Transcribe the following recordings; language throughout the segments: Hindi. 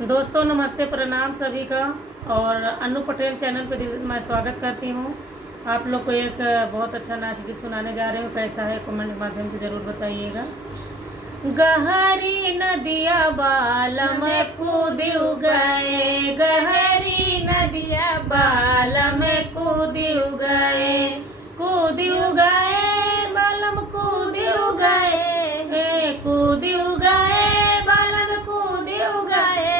दोस्तों नमस्ते, प्रणाम सभी का। और अनु पटेल चैनल पे मैं स्वागत करती हूँ। आप लोग को एक बहुत अच्छा नाच गीत सुनाने जा रही हूँ। कैसा है कमेंट के माध्यम से ज़रूर बताइएगा। गहरी नदिया बाल में कूदियो गए, गहरी नदिया बाल में कूदियो गए, कूदियो गए बालम कूदियो गए, कूदियो गए बालम कूदियो गए।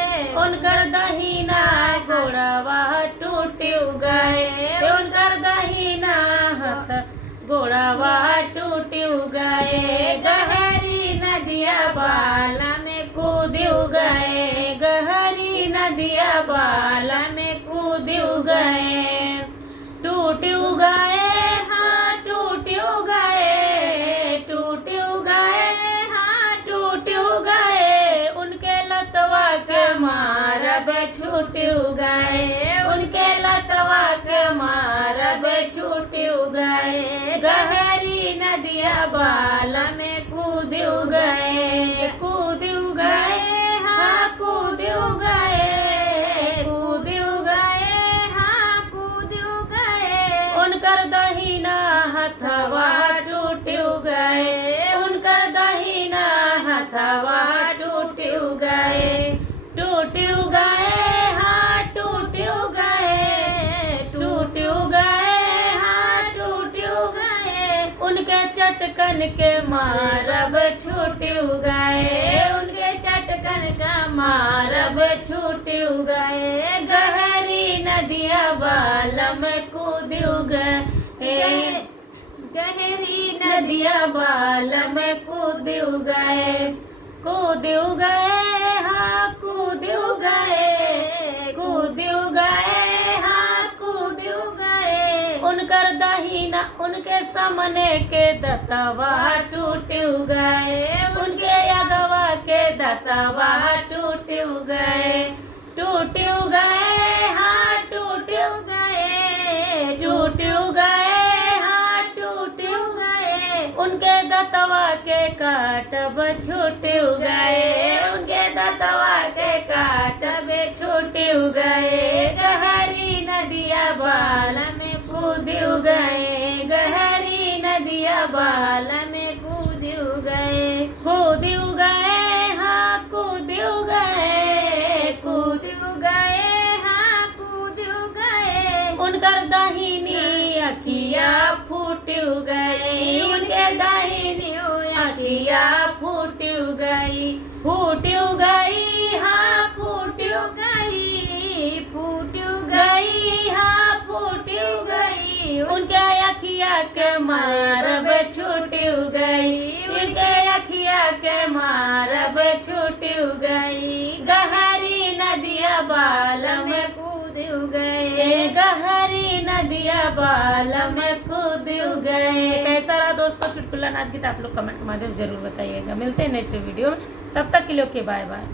उनकर दहीना गोड़वा टूटियो गए, उनकर दहीना हाथ गोड़वा टूटियो गए। गहरी नदिया बाल में कूदियो गए, गहरी नदिया बाल में कूदियो गए। टूटियो गए हाँ टूटियो गए, टूटियो गए हाँ टूटियो गए। उनके लतवा के मारब छूटियो गए, उनके लतवा के मारब छूटियो गए। गहरी नदिया बाल में कूदियो गए, कूदियो गए हाँ कूदियो गए, कूदियो गए हाँ कूदियो गए। उनकर दहीना हथवा टूटियो गए, उनकर दहीना हथवा टूटियो गए, टूटियो गए हाँ टूटियो गए, टूटियो गए हाँ टूटियो गए। उनके चटकन के मारब छूटियो गए, उनके चटकन का मारब छूटियो गए। गहरी नदिया बाल में कूदियो गए, गहरी नदिया बाल में कूदियो गए, कूदियो गए हाँ कूदियो गए, कूदियो गए हाँ कूदियो गए। उनकर दहीना उनके सामने के दतवा टूटियो गए, उनके अगवा के दतवा टूटियो गए, टूटियो गए हाँ टूटियो गए, टूटियो गए हाँ टूटियो गए। उनके दतवा के काटब छूटियो गए, उनके दतवा के काटब छूटियो गए। गहरी नदिया बाल में कूदियो गए, गहरी नदिया बाल में कूदियो गए, कूदियो गए हाँ कूदियो गए, कूदियो गए हाँ कूदियो गए। उनकर दाहिनी अखिया फूटियो गई, उनके दाहिनी अखिया फूटियो गई, फूटियो गई हाँ फूटियो गई, फूटियो गई हाँ फूटियो गई। उनके अखिया के मारब छूटियो गई, उनके अखिया के मारब छूटियो गई। गहरी नदिया बाल में कूदियो गए, गहरी नदिया बाल में कूदियो गए। कैसा रहा दोस्तों चुटकुला नाच गीत? आप लोग कमेंट के माध्यम से जरूर बताइएगा। मिलते हैं नेक्स्ट वीडियो में, तब तक के लिए ओके बाय बाय।